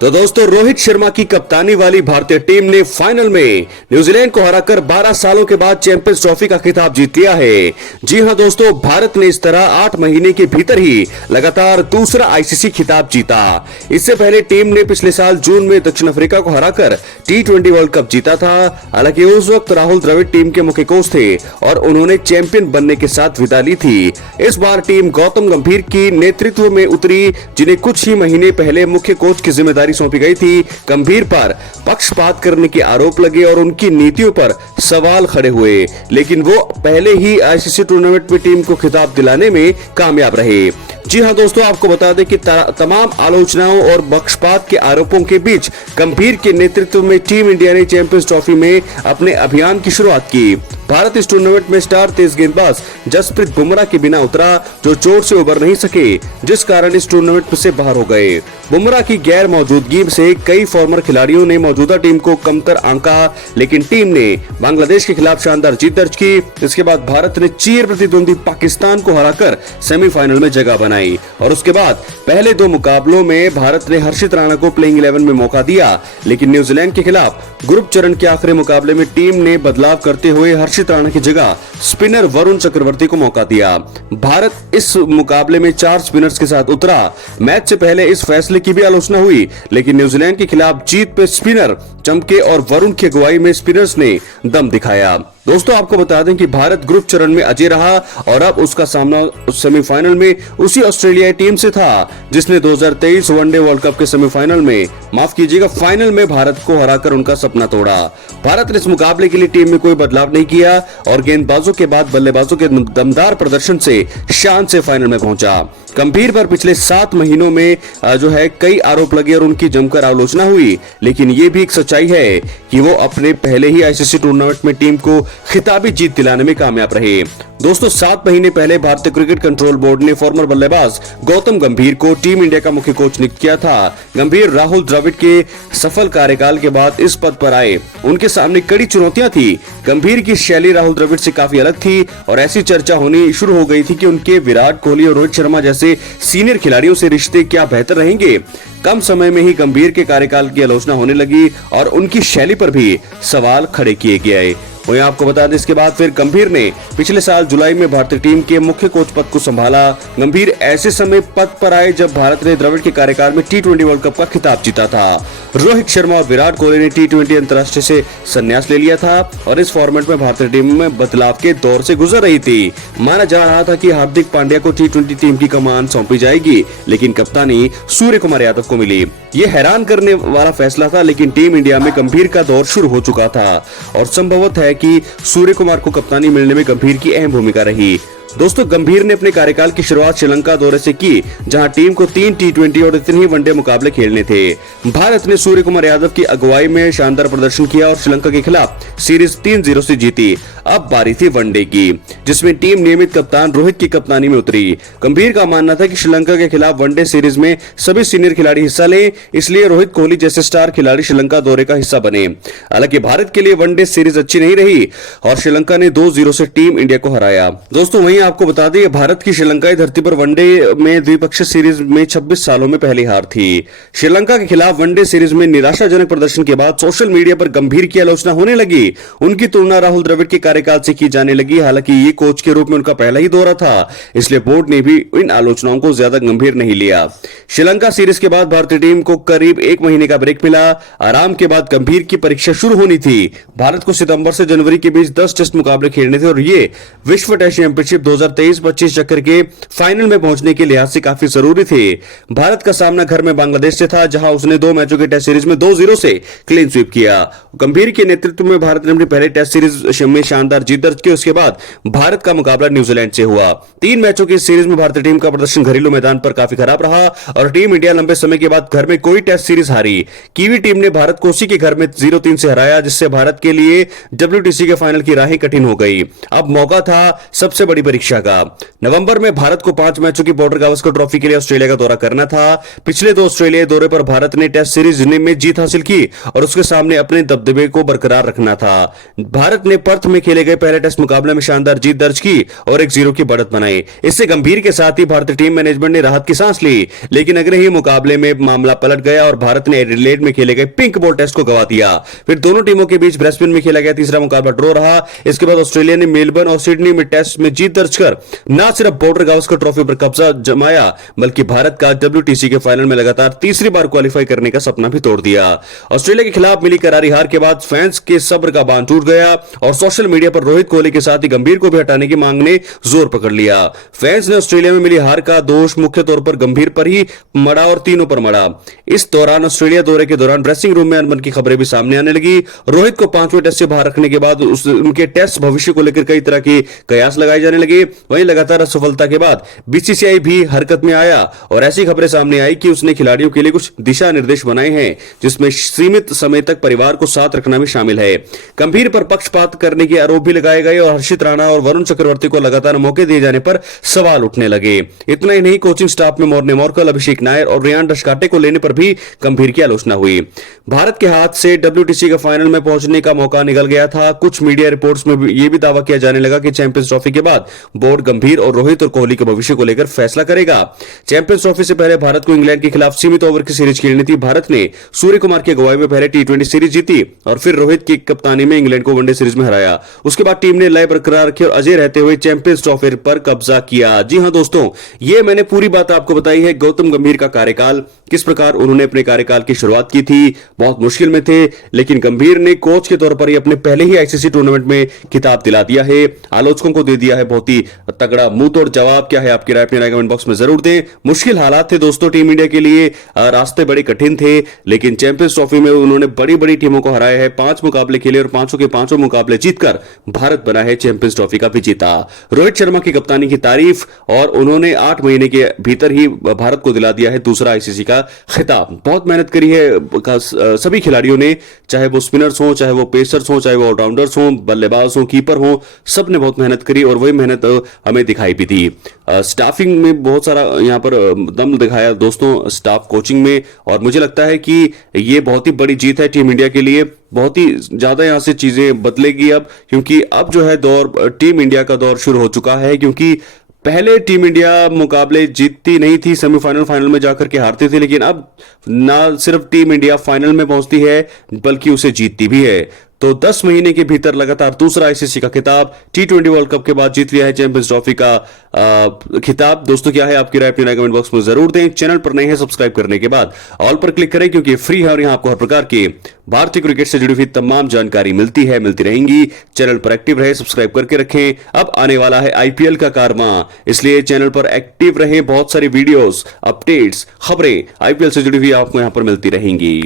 तो दोस्तों, रोहित शर्मा की कप्तानी वाली भारतीय टीम ने फाइनल में न्यूजीलैंड को हराकर 12 सालों के बाद चैंपियंस ट्रॉफी का खिताब जीत लिया है। जी हां दोस्तों, भारत ने इस तरह 8 महीने के भीतर ही लगातार दूसरा आईसीसी खिताब जीता। इससे पहले टीम ने पिछले साल जून में दक्षिण अफ्रीका को हराकर T20 वर्ल्ड कप जीता था। हालांकि उस वक्त राहुल द्रविड़ टीम के मुख्य कोच थे और उन्होंने चैंपियन बनने के साथ विदा ली थी। इस बार टीम गौतम गंभीर की नेतृत्व में उतरी, जिन्हें कुछ ही महीने पहले मुख्य कोच की जिम्मेदारी सौंपी गई थी। गंभीर पर पक्षपात करने के आरोप लगे और उनकी नीतियों पर सवाल खड़े हुए, लेकिन वो पहले ही आईसीसी टूर्नामेंट में टीम को खिताब दिलाने में कामयाब रहे। जी हां दोस्तों, आपको बता दें कि तमाम आलोचनाओं और पक्षपात के आरोपों के बीच गंभीर के नेतृत्व में टीम इंडिया ने चैंपियंस ट्रॉफी में अपने अभियान की शुरुआत की। भारत इस टूर्नामेंट में स्टार तेज गेंदबाज जसप्रीत बुमराह के बिना उतरा, जो चोट से उबर नहीं सके, जिस कारण इस टूर्नामेंट से बाहर हो गए। बुमराह की गैर मौजूदगी से कई फॉर्मर खिलाड़ियों ने मौजूदा टीम को कमतर आंका, लेकिन टीम ने बांग्लादेश के खिलाफ शानदार जीत दर्ज की। इसके बाद भारत ने चिर प्रतिद्वंदी पाकिस्तान को हराकर सेमीफाइनल में जगह बनाई और उसके बाद पहले 2 मुकाबलों में भारत ने हर्षित राणा को प्लेइंग 11 में मौका दिया, लेकिन न्यूजीलैंड के खिलाफ ग्रुप चरण के आखिरी मुकाबले में टीम ने बदलाव करते हुए हर्षित राणा की जगह स्पिनर वरुण चक्रवर्ती को मौका दिया। भारत इस मुकाबले में 4 स्पिनर्स के साथ उतरा। मैच से पहले इस फैसले की भी आलोचना हुई, लेकिन न्यूजीलैंड के खिलाफ जीत पे स्पिनर चमके और वरुण की अगुवाई में स्पिनर्स ने दम दिखाया। दोस्तों, आपको बता दें कि भारत ग्रुप चरण में अजय रहा और अब उसका सामना सेमीफाइनल में उसी ऑस्ट्रेलियाई टीम से था जिसने 2023 वनडे वर्ल्ड कप के सेमीफाइनल में, माफ कीजिएगा, फाइनल में भारत को हराकर उनका सपना तोड़ा। भारत ने इस मुकाबले के लिए टीम में कोई बदलाव नहीं किया और गेंदबाजों के बाद बल्लेबाजों के दमदार प्रदर्शन से शान से फाइनल में पहुंचा। गंभीर पर पिछले 7 महीनों में जो है कई आरोप लगे और उनकी जमकर आलोचना हुई, लेकिन ये भी एक सच्चाई है कि वो अपने पहले ही आईसीसी टूर्नामेंट में टीम को खिताबी जीत दिलाने में कामयाब रहे। दोस्तों, 7 महीने पहले भारतीय क्रिकेट कंट्रोल बोर्ड ने फॉर्मर बल्लेबाज गौतम गंभीर को टीम इंडिया का मुख्य कोच नियुक्त किया था। गंभीर राहुल द्रविड़ के सफल कार्यकाल के बाद इस पद पर आए। उनके सामने कड़ी चुनौतियां थी। गंभीर की शैली राहुल द्रविड़ से काफी अलग थी और ऐसी चर्चा होनी शुरू हो गई थी कि उनके विराट कोहली और रोहित शर्मा जैसे सीनियर खिलाड़ियों से रिश्ते क्या बेहतर रहेंगे। कम समय में ही गंभीर के कार्यकाल की आलोचना होने लगी और उनकी शैली पर भी सवाल खड़े किए गए। वहीं आपको बता दें, इसके बाद फिर गंभीर ने पिछले साल जुलाई में भारतीय टीम के मुख्य कोच पद को संभाला। गंभीर ऐसे समय पद पर आए जब भारत ने द्रविड़ के कार्यकाल में T20 वर्ल्ड कप का खिताब जीता था। रोहित शर्मा और विराट कोहली ने T20 अंतर्राष्ट्रीय से संन्यास ले लिया था और इस फॉर्मेट में भारतीय टीम में बदलाव के दौर से गुजर रही थी। माना जा रहा था कि हार्दिक पांड्या को T20 टीम की कमान सौंपी जाएगी, लेकिन कप्तानी सूर्य कुमार यादव को मिली। ये हैरान करने वाला फैसला था, लेकिन टीम इंडिया में गंभीर का दौर शुरू हो चुका था और संभवत है कि सूर्य कुमार को कप्तानी मिलने में गंभीर की अहम भूमिका रही। दोस्तों, गंभीर ने अपने कार्यकाल की शुरुआत श्रीलंका दौरे से की, जहां टीम को 3 T20 और 3 ही वनडे मुकाबले खेलने थे। भारत ने सूर्य कुमार यादव की अगुवाई में शानदार प्रदर्शन किया और श्रीलंका के खिलाफ सीरीज 3-0 से जीती। अब बारी थी वनडे की, जिसमें टीम नियमित कप्तान रोहित की कप्तानी में उतरी। गंभीर का मानना था कि श्रीलंका के खिलाफ वनडे सीरीज में सभी सीनियर खिलाड़ी हिस्सा लें, इसलिए रोहित कोहली जैसे स्टार खिलाड़ी श्रीलंका दौरे का हिस्सा बने। हालांकि भारत के लिए वनडे सीरीज अच्छी नहीं रही और श्रीलंका ने 2-0 से टीम इंडिया को हराया। दोस्तों, वहीं आपको बता दें, भारत की श्रीलंकाई धरती पर वनडे में द्विपक्षीय सीरीज में 26 सालों में पहली हार थी। श्रीलंका के खिलाफ वनडे सीरीज में निराशाजनक प्रदर्शन के बाद सोशल मीडिया पर गंभीर की आलोचना होने लगी। उनकी तुलना राहुल द्रविड़ के कार्यकाल से की जाने लगी। हालांकि ये कोच के रूप में उनका पहला ही दौरा था, इसलिए बोर्ड ने भी इन आलोचनाओं को ज्यादा गंभीर नहीं लिया। श्रीलंका सीरीज के बाद भारतीय टीम को करीब 1 महीने का ब्रेक मिला। आराम के बाद गंभीर की परीक्षा शुरू होनी थी। भारत को सितंबर से जनवरी के बीच 10 टेस्ट मुकाबले खेलने थे और ये विश्व टेस्ट चैंपियनशिप 2023-25 चक्कर के फाइनल में पहुंचने के लिहाज से काफी जरूरी थे। भारत का सामना घर में बांग्लादेश से था, जहां उसने 2 मैचों के टेस्ट सीरीज में 2-0 से क्लीन स्वीप किया। गंभीर के नेतृत्व में भारत ने अपनी पहले टेस्ट सीरीज में शानदार जीत दर्ज की। उसके बाद भारत का मुकाबला न्यूजीलैंड से हुआ। 3 मैचों की इस सीरीज में भारतीय टीम का प्रदर्शन घरेलू मैदान पर काफी खराब रहा और टीम इंडिया लंबे समय के बाद घर में कोई टेस्ट सीरीज हारी। कीवी टीम ने भारत को उसी के घर में 0-3 से हराया, जिससे भारत के लिए WTC के फाइनल की राहें कठिन हो गई। अब मौका था सबसे बड़ी परीक्षा का। नवंबर में भारत को 5 मैचों की बॉर्डर गावस्कर ट्रॉफी के लिए ऑस्ट्रेलिया का दौरा करना था। पिछले 2 ऑस्ट्रेलियाई दौरे पर भारत ने टेस्ट सीरीज में जीत हासिल की और उसके सामने अपने दबदबे को बरकरार रखना था। भारत ने पर्थ में खेले गए पहले टेस्ट मुकाबले में शानदार जीत दर्ज की और 1-0 की बढ़त बनाई। इससे गंभीर के साथ ही भारतीय टीम मैनेजमेंट ने राहत की सांस ली, लेकिन अगले ही मुकाबले में मामला पलट गया और भारत ने एडिलेड में खेले गए पिंक बॉल टेस्ट को गंवा दिया। फिर दोनों टीमों के बीच ब्रिस्बेन में खेला गया तीसरा मुकाबला ड्रॉ रहा। इसके बाद ऑस्ट्रेलिया ने मेलबर्न और सिडनी में टेस्ट में जीत दर्ज कर न सिर्फ बॉर्डर गावस्कर ट्रॉफी पर कब्जा जमाया, बल्कि भारत का WTC के फाइनल में लगातार तीसरी बार क्वालिफाई करने का सपना भी तोड़ दिया। ऑस्ट्रेलिया के खिलाफ मिली करारी हार के बाद फैंस के सब्र का बांध टूट गया और सोशल मीडिया पर रोहित कोहली के साथ ही गंभीर को भी हटाने की मांग ने जोर पकड़ लिया। फैंस ने ऑस्ट्रेलिया में मिली हार का दोष मुख्य तौर पर गंभीर पर ही मड़ा और तीनों पर मड़ा। इस दौरान ऑस्ट्रेलिया दौरे के दौरान ड्रेसिंग रूम में अनबन की खबरें भी सामने आने लगी। रोहित को 5वें टेस्ट से बाहर रखने के बाद उनके टेस्ट भविष्य को लेकर कई तरह के कयास लगाए जाने लगे। वहीं लगातार असफलता के बाद BCCI भी हरकत में आया और ऐसी खबरें सामने आई कि उसने खिलाड़ियों के लिए कुछ दिशा निर्देश बनाए हैं, जिसमें सीमित समय तक परिवार को साथ रखना भी शामिल है। गंभीर पर पक्षपात करने के आरोप भी लगाए गए और हर्षित राणा और वरुण चक्रवर्ती को लगातार मौके दिए जाने पर सवाल उठने लगे। इतना ही नहीं, कोचिंग स्टाफ में मॉर्ने मॉर्कल, अभिषेक नायर और रियान डशकाटे को लेने पर भी गंभीर की आलोचना हुई। भारत के हाथ से WTC के फाइनल में पहुंचने का मौका निकल गया था। कुछ मीडिया रिपोर्ट्स में यह भी दावा किया जाने लगा कि चैंपियंस ट्रॉफी के बाद बोर्ड गंभीर और रोहित और कोहली के भविष्य को लेकर फैसला करेगा। चैंपियंस ट्रॉफी से पहले भारत को इंग्लैंड के खिलाफ सीमित ओवर की सीरीज खेलनी थी। भारत ने सूर्य कुमार की अगुवाई में पहले T20 सीरीज जीती और फिर रोहित की कप्तानी में इंग्लैंड को वनडे सीरीज में हराया। उसके बाद टीम ने लय बरकरार रखी और अजय रहते हुए चैंपियंस ट्रॉफी पर कब्जा किया। जी हां दोस्तों, ये मैंने पूरी बात आपको बताई है। गौतम गंभीर का कार्यकाल, किस प्रकार उन्होंने अपने कार्यकाल की शुरुआत की थी, बहुत मुश्किल में थे, लेकिन गंभीर ने कोच के तौर पर ही अपने पहले ही ICC टूर्नामेंट में खिताब दिला दिया है। आलोचकों को दे दिया है बहुत ही तगड़ा मुंह तोड़ जवाब। क्या है आपकी राय? अपनी राय कमेंट बॉक्स में जरूर दें। मुश्किल हालात थे दोस्तों टीम इंडिया के लिए, रास्ते बड़े कठिन थे, लेकिन चैंपियंस ट्रॉफी में उन्होंने बड़ी बड़ी टीमों को हराया है। 5 मुकाबले खेले और 5 के 5 मुकाबले जीतकर भारत बना है चैंपियंस ट्रॉफी का विजेता। रोहित शर्मा की कप्तानी की तारीफ, और उन्होंने 8 महीने के भीतर ही भारत को दिला दिया है दूसरा ICC का खिताब। बहुत मेहनत करी है सभी खिलाड़ियों ने, चाहे वो स्पिनर्स हो, चाहे वो पेसर्स हो, चाहे वो ऑलराउंडर्स हो, बल्लेबाज हो, कीपर हो, सबने बहुत मेहनत करी और वही मेहनत हमें दिखाई भी दी। स्टाफिंग में बहुत सारा यहां पर दम दिखाया दोस्तों, स्टाफ कोचिंग में, और मुझे लगता है कि ये बहुत ही बड़ी जीत है टीम इंडिया के लिए। बहुत ही ज्यादा यहां से चीजें बदलेगी अब, क्योंकि अब जो है दौर टीम इंडिया का दौर शुरू हो चुका है। क्योंकि पहले टीम इंडिया मुकाबले जीतती नहीं थी, सेमीफाइनल फाइनल में जाकर के हारती थी, लेकिन अब ना सिर्फ टीम इंडिया फाइनल में पहुंचती है बल्कि उसे जीतती भी है। तो 10 महीने के भीतर लगातार दूसरा ICC का खिताब, T20 वर्ल्ड कप के बाद जीत लिया है चैंपियंस ट्रॉफी का खिताब। दोस्तों क्या है आपकी राय? अपनी राय कमेंट बॉक्स में जरूर दें। चैनल पर नए हैं, सब्सक्राइब करने के बाद ऑल पर क्लिक करें, क्योंकि फ्री है और यहां आपको हर प्रकार की भारतीय क्रिकेट से जुड़ी हुई तमाम जानकारी मिलती है, मिलती रहेंगी। चैनल पर एक्टिव रहे, सब्सक्राइब करके रखें। अब आने वाला है IPL का कारवां, इसलिए चैनल पर एक्टिव रहें। बहुत सारी वीडियोस, अपडेट्स, खबरें IPL से जुड़ी हुई आपको यहां पर मिलती रहेंगी।